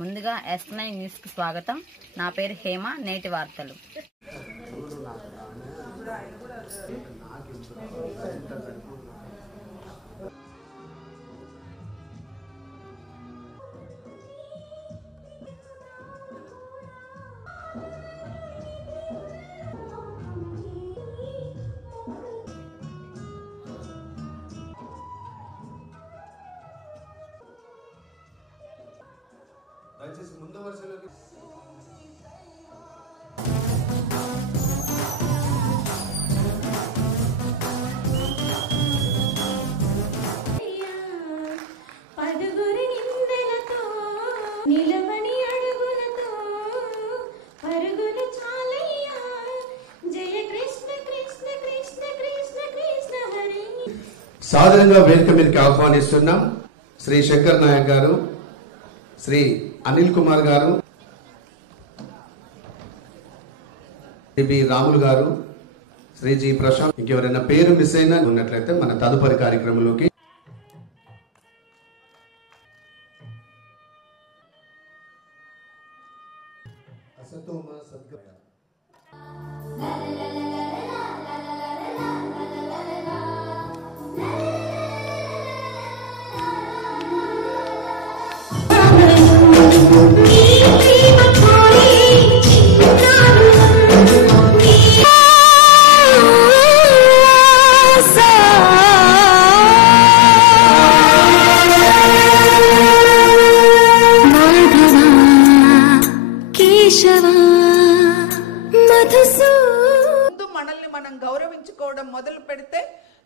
ముందుగా S9 news కు స్వాగతం. నా పేరు హేమ. నేటి వార్తలు. దయచేసి ముందు వరుసలోకి సాదరంగా వేదిక మీదకి ఆహ్వానిస్తున్నాం. శ్రీ శంకర్ నాయక్ గారు, శ్రీ అనిల్ కుమార్ గారు, బి రాములు గారు, శ్రీ జి ప్రశాంత్, ఇంకెవరైనా పేరు మిస్ అయినా ఉన్నట్లయితే మన తదుపరి కార్యక్రమంలోకి మనల్ని మనం గౌరవించుకోవడం మొదలు పెడితే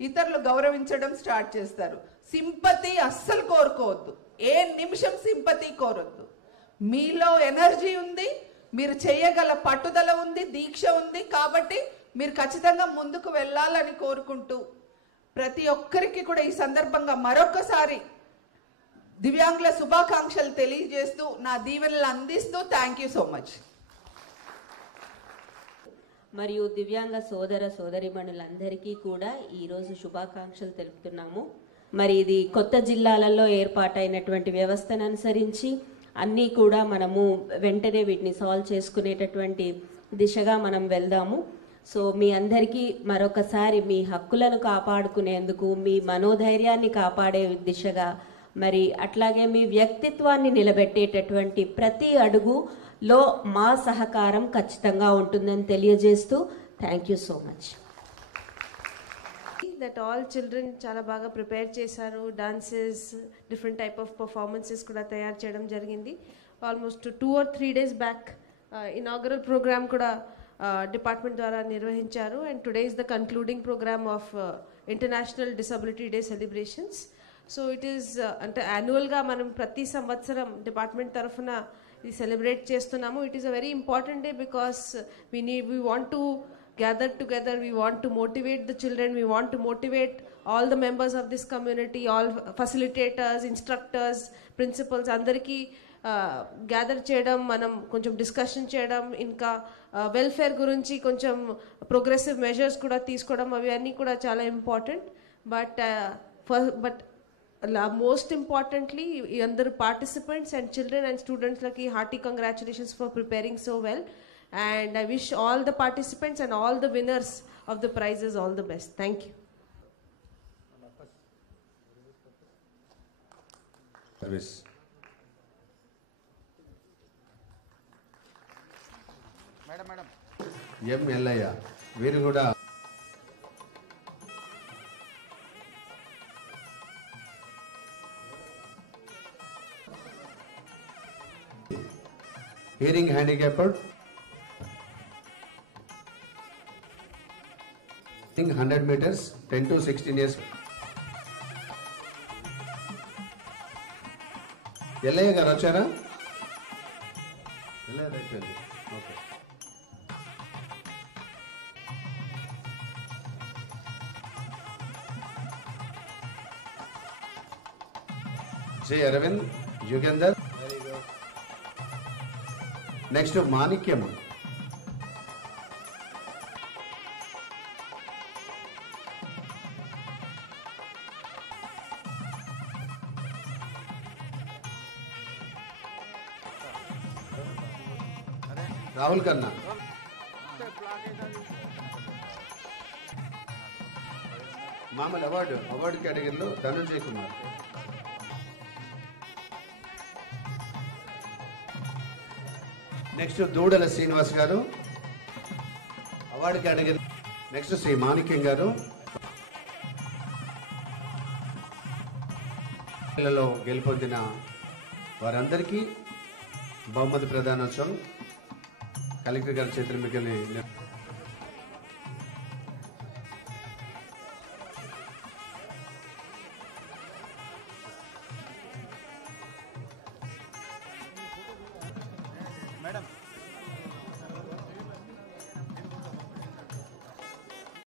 ఇతరులు గౌరవించడం స్టార్ట్ చేస్తారు. సింపతి అస్సలు కోరుకోవద్దు. ఏ నిమిషం సింపతి కోరొద్దు. మీలో ఎనర్జీ ఉంది, మీరు చేయగల పట్టుదల ఉంది, దీక్ష ఉంది. కాబట్టి మీరు ఖచ్చితంగా ముందుకు వెళ్ళాలని కోరుకుంటూ ప్రతి ఒక్కరికి కూడా ఈ సందర్భంగా మరొకసారి దివ్యాంగుల శుభాకాంక్షలు తెలియజేస్తూ నా దీవెనలు అందిస్తూ థ్యాంక్ యూ సో మచ్. మరియు దివ్యాంగ సోదర సోదరిమణులందరికీ కూడా ఈరోజు శుభాకాంక్షలు తెలుపుతున్నాము. మరి ఇది కొత్త జిల్లాలలో ఏర్పాటైనటువంటి వ్యవస్థను అనుసరించి అన్నీ కూడా మనము వెంటనే వీటిని సాల్వ్ చేసుకునేటటువంటి దిశగా మనం వెళ్దాము. సో మీ అందరికీ మరొకసారి మీ హక్కులను కాపాడుకునేందుకు, మీ మనోధైర్యాన్ని కాపాడే దిశగా, మరి అట్లాగే మీ వ్యక్తిత్వాన్ని నిలబెట్టేటటువంటి ప్రతి అడుగులో మా సహకారం ఖచ్చితంగా ఉంటుందని తెలియజేస్తూ thank you so much. That all children చాలా బాగా ప్రిపేర్ చేశారు. Dances, different type of performances కూడా తయారు చేయడం జరిగింది. Almost 2 or 3 days back inaugural program కూడా డిపార్ట్మెంట్ ద్వారా నిర్వహించారు. And today is the concluding program of international disability day celebrations. So it is అంటే యాన్యువల్గా మనం ప్రతి సంవత్సరం డిపార్ట్మెంట్ తరఫున ఇది సెలబ్రేట్ చేస్తున్నాము. It is a very important day because we want to gather together, we want to motivate the children, we want to motivate all the members of this community, all facilitators, instructors, principals, andariki gather చేయడం, మనం కొంచెం discussion చేయడం, ఇంకా welfare గురించి కొంచెం progressive measures కూడా తీసుకోవడం, అవి అన్నీ కూడా చాలా ఇంపార్టెంట్. బట్ మోస్ట్ ఇంపార్టెంట్లీ అందరు పార్టిసిపెంట్స్ అండ్ చిల్డ్రన్ అండ్ స్టూడెంట్స్లకి hearty congratulations for preparing so well. And I wish all the participants and all the winners of the prizes all the best. Thank you. Service. Madam. Ellaiah వీరు కూడా hearing handicapped 100 meters 10 to 16 years. Ellaiah గారు వచ్చారా? Okay. J Aravind, Yugender. Next Manikyam. Rahul Kanna. మామూలు award కేటగిరీలో Dhananjay Kumar. Next దూడల శ్రీనివాస్ గారు award category. Next Shri మాణిక్యం గారు. పిల్లలలో గెలుపొందిన వారందరికీ బహుమతి ప్రదానోత్సవం కలెక్టర్ గారి చేతుల మీదకి